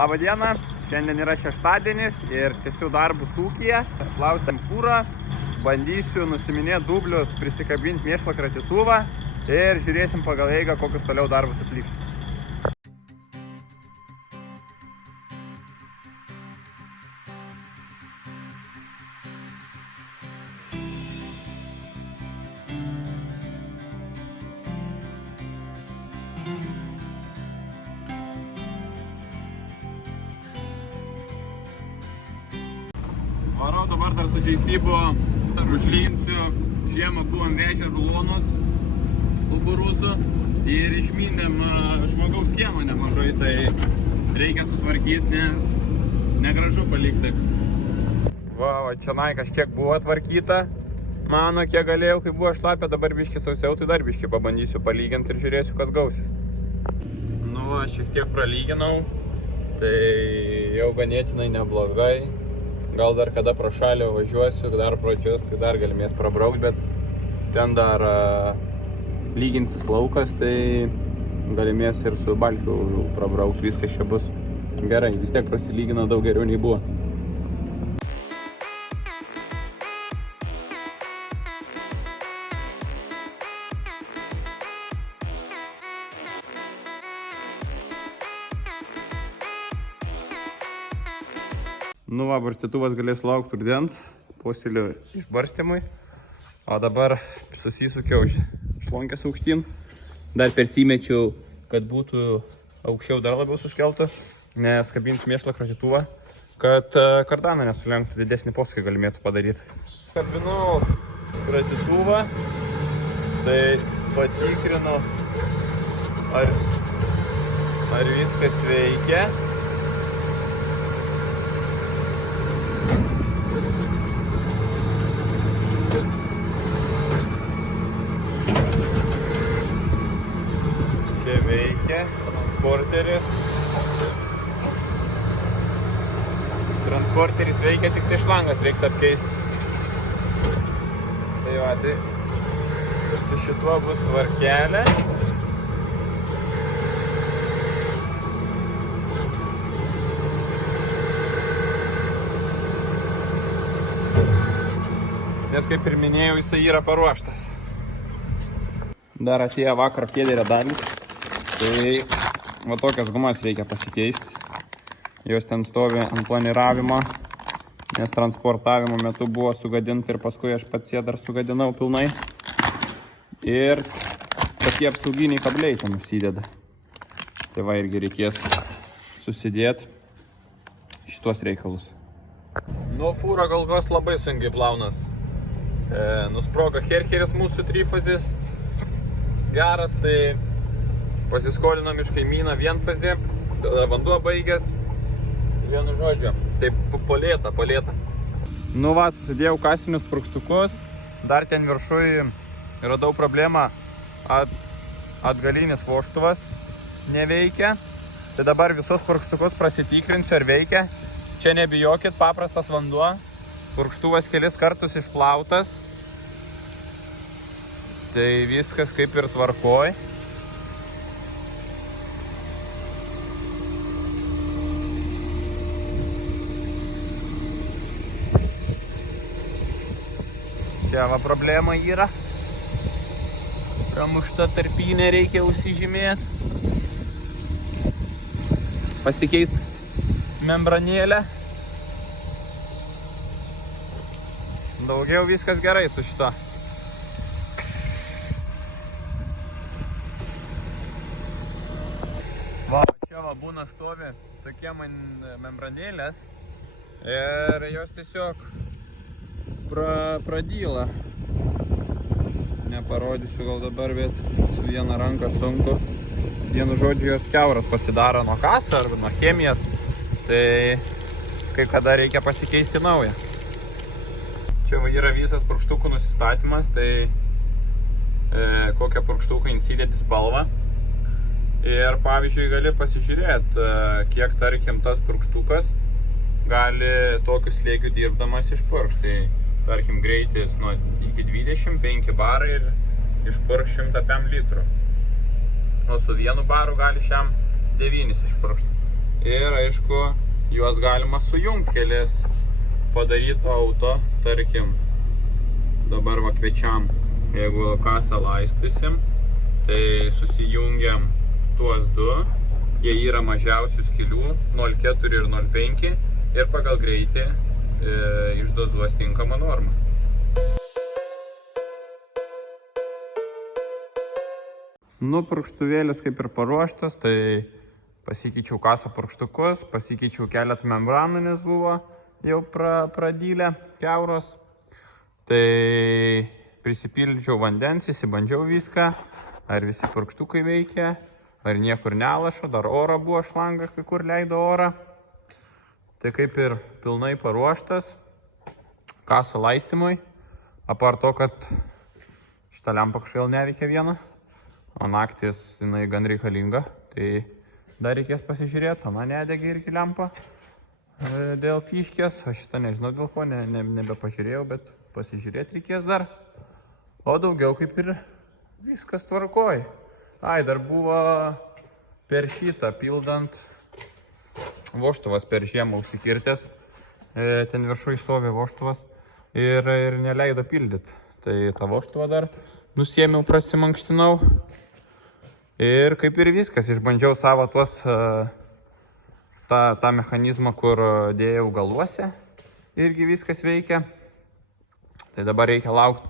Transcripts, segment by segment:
Labą dieną, šiandien yra šeštadienis ir tęsiu darbus ūkyje. Plausim fūrą, bandysiu nusiminėti dublius, prisikabinti mėšlo kratytuvą ir žiūrėsim pagal eigą, kokius toliau darbus atliksim. Varau dabar dar su džeisybu, užlyinsiu, žiemą buvom vežę rulonus kukurūzų ir išmindėm žmogaus kiemą nemažai, tai reikia sutvarkyti, nes negražu palikti. Va, čia kažkiek buvo tvarkyta, mano kiek galėjau, kai buvo šlapia, dabar biški sausiau, tai dar biški pabandysiu palyginti ir žiūrėsiu, kas gausis. Nu va, šiek tiek pralyginau, tai jau ganėtinai neblogai. Gal dar kada pro šalį važiuosiu, dar pradžios, tai dar galimės prabraukti, bet ten dar lyginsis laukas, tai galimės ir su balkiu prabraukti, viskas čia bus gerai, vis tiek prasilygino daug geriau nei buvo. Nu va, barstytuvas galės laukti rudens, posėlių išbarstymui. O dabar susisukiau šlonkės aukštyn. Dar persimečiau, kad būtų aukščiau dar labiau suskelta, nes kabins mėšlo kratytuvą, kad kardaną nesulenktų, didesnį posūkį galimėtų padaryti. Kabinau kratytuvą, tai patikrinu, ar viskas veikia. Veikia transporteris veikia, tik tai šlangas reiks apkeisti. Tai va, tai su šituo bus tvarkelė. Nes kaip ir minėjau, jisai yra paruoštas. Dar atėjo vakar kėdėrio dalis. Tai va tokias gumas reikia pasikeisti. Jos ten stovi ant planiravimo, nes transportavimo metu buvo sugadinta ir paskui aš pats ją dar sugadinau pilnai. Ir tokie apsauginiai kabliai ten užsideda. Tai va irgi reikės susidėti šitos reikalus. Nu, fūro galgos labai sunkiai plaunas. Nusprogo hercheris mūsų trifazis. Geras, tai pasiskolinom iš kaimyną vienfazį, vanduo baigęs, vienu žodžiu, tai polėta. Nu va, susidėjau kasinius purkštukus, dar ten viršui radau problemą, atgalinis vožtuvas neveikia, tai dabar visus purkštukus prasitikrinsiu, ar veikia. Čia nebijokit, paprastas vanduo, purkštuvas kelis kartus išplautas, tai viskas kaip ir tvarkoj. Čia va problema yra. Pramušta tarpynė reikia užsižymėti. Pasikeisti membranėlę. Daugiau viskas gerai su šito. Va, čia va būna stovi tokie membranėlės ir jos tiesiog pradyla. Neparodysiu gal dabar, bet su viena ranka sunku. Vienu žodžiu, jos kiauras pasidaro nuo kasto arba nuo chemijos, tai kai kada reikia pasikeisti naują. Čia va yra visas purkštukų nusistatymas, tai kokią purkštuką įsidedi spalvą. Ir pavyzdžiui gali pasižiūrėti, kiek tarkim tas purkštukas gali tokiu slėgiu dirbdamas išpurkšti. Tai tarkim greitis nuo iki 25 barai ir išpurkš 100 litrų. O su vienu baru gali šiam 9 išpurkšti. Ir aišku, juos galima sujungti kelias padaryto auto, tarkim, dabar va kviečiam, jeigu kasą laistysim, tai susijungiam tuos du, jie yra mažiausių skylių 0,4 ir 0,5 ir pagal greitį išdozuos tinkamą normą. Nu, purkštuvėlis kaip ir paruoštas, tai pasikeičiau kaso purkštukus, pasikeičiau keletą membranų, nes buvo jau pradylę kiauros. Tai prisipildžiau vandens, įsibandžiau viską, ar visi purkštukai veikia, ar niekur nelašo, dar oro buvo šlangas, kai kur leido orą. Tai kaip ir pilnai paruoštas kaso laistymui, apart to, kad šitą lempą kažkaip neveikia vieną, o naktis jinai gan reikalinga, tai dar reikės pasižiūrėti, o man nedegė irgi lempa dėl fiškės, o šitą nežinau dėl ko, nebepažiūrėjau, bet pasižiūrėti reikės dar. O daugiau kaip ir viskas tvarkoj. Ai, dar buvo per šitą pildant voštuvas per žiemą užsikirtęs, ten viršui stovi voštuvas ir neleido pildyti. Tai tą voštuvą dar nusiėmiau, prasimankštinau ir kaip ir viskas, išbandžiau savo tuos tą mechanizmą, kur dėjau galuose, irgi viskas veikia. Tai dabar reikia laukti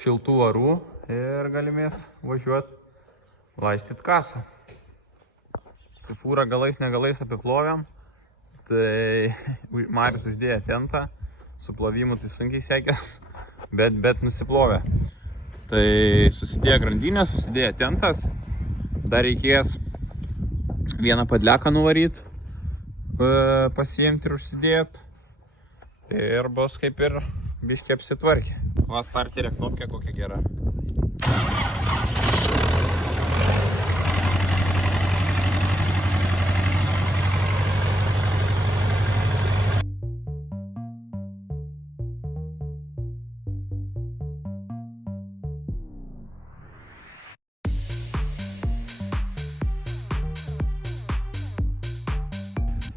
šiltų orų ir galimės važiuoti laistyti kasą. Su fūra galais negalais apiplovėm, tai Marius uždėjo tentą, su plovimu tai sunkiai sekės, bet nusiplovė. Tai susidėjo grandinė, susidėjo tentas, dar reikės vieną padleką nuvaryti, pasiimti ir užsidėti. Ir bus kaip ir biškiai apsitvarkė. Va, starterė knopkė kokia gera.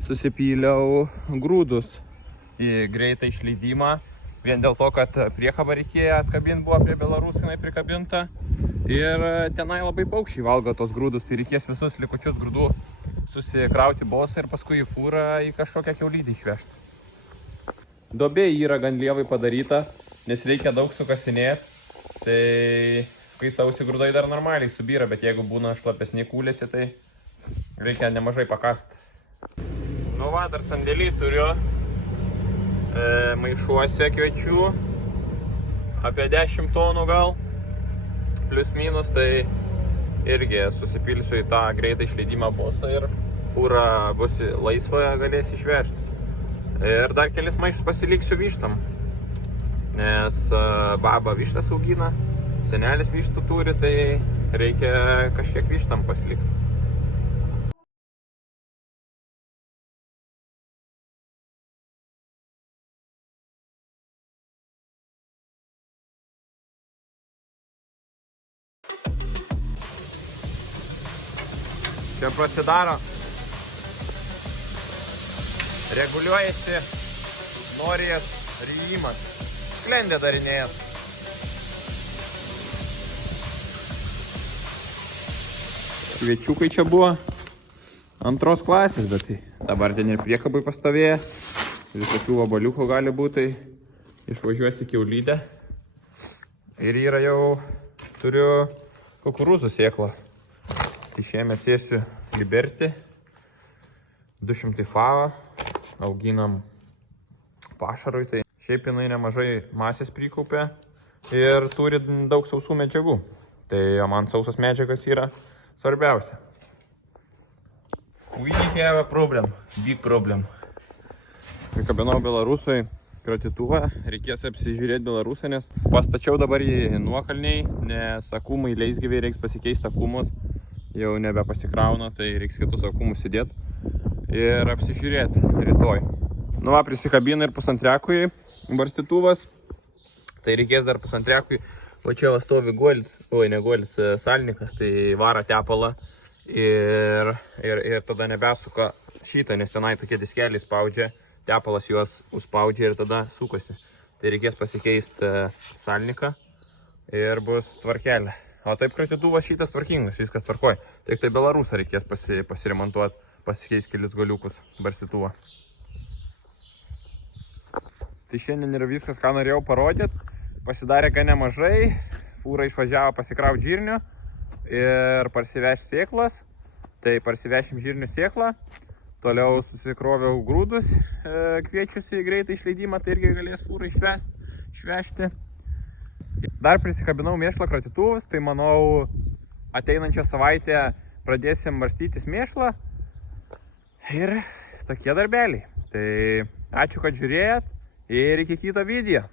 Susipyliau grūdus į greitą išleidimą, vien dėl to, kad priekabą reikėjo atkabinti, buvo prie Belarusinai prikabinta ir tenai labai paukščiai valgo tos grūdus, tai reikės visus likučius grūdų susikrauti bosą ir paskui į fūrą į kažkokią kiaulydę išvežti. Duobė yra gan lievai padaryta, nes reikia daug sukasinėti, tai kai sausi grūdai dar normaliai subyra, bet jeigu būna šlapesni kūlėsi, tai reikia nemažai pakasti. Nu va, dar sandėlį turiu maišuose kviečių, apie 10 tonų gal, plius minus, tai irgi susipilsiu į tą greitą išleidimą bosą ir fūra bus laisva, galės išvežti. Ir dar kelis maišus pasiliksiu vištam, nes baba vištas augina, senelis vištų turi, tai reikia kažkiek vištam pasilikti. Čia prasidaro, reguliuojasi norijas ryjimas, sklendė darinėjas. Kviečiukai čia buvo antros klasės, bet tai dabar ten ir priekabai pastovėję, visokių vabaliukų gali būti, tai išvažiuosi kiaulydę. Ir yra jau, turiu kukurūzų sėklą. Tai šiemet sėsiu Liberty 200 fava, auginam pašarui, tai šiaip jinai nemažai masės prikaupė ir turi daug sausų medžiagų. Tai man sausas medžiagas yra svarbiausia. We have a problem, big problem. Prikabinau Belarusui kratytuvą, reikės apsižiūrėti Belarusą, nes pastačiau dabar į nuokalniai, nes akumai leisgyviai reiks pasikeisti akumus. Jau nebepasikrauna, tai reiks kitus akumus įdėti ir apsižiūrėti rytoj. Nu va, prisikabina ir pusantrekui barstytuvas, tai reikės dar pusantrekui. O čia va stovi guolis, oi ne guolis, salnikas, tai vara tepalą ir tada nebesuka šitą, nes tenai tokie diskeliai spaudžia, tepalas juos užspaudžia ir tada sukasi. Tai reikės pasikeisti salniką ir bus tvarkelė. O taip kratytuvas šitas tvarkingas, viskas tvarkoj. Tik tai Belarusą reikės pasiremontuoti, pasikeisti kelis galiukus barstytuvą. Tai šiandien yra viskas, ką norėjau parodyti. Pasidarė gan nemažai. Fūra išvažiavo pasikrauti žirnių ir parsiveš sėklas. Tai parsivešim žirnių sėklą. Toliau susikroviau grūdus, kviečius į greitą išleidimą, tai irgi galės fūrą išvežti. Dar prisikabinau mėšlą kratytuvus, tai manau ateinančią savaitę pradėsim barstytis mėšlą. Ir tokie darbeliai. Tai ačiū, kad žiūrėjot ir iki kito video.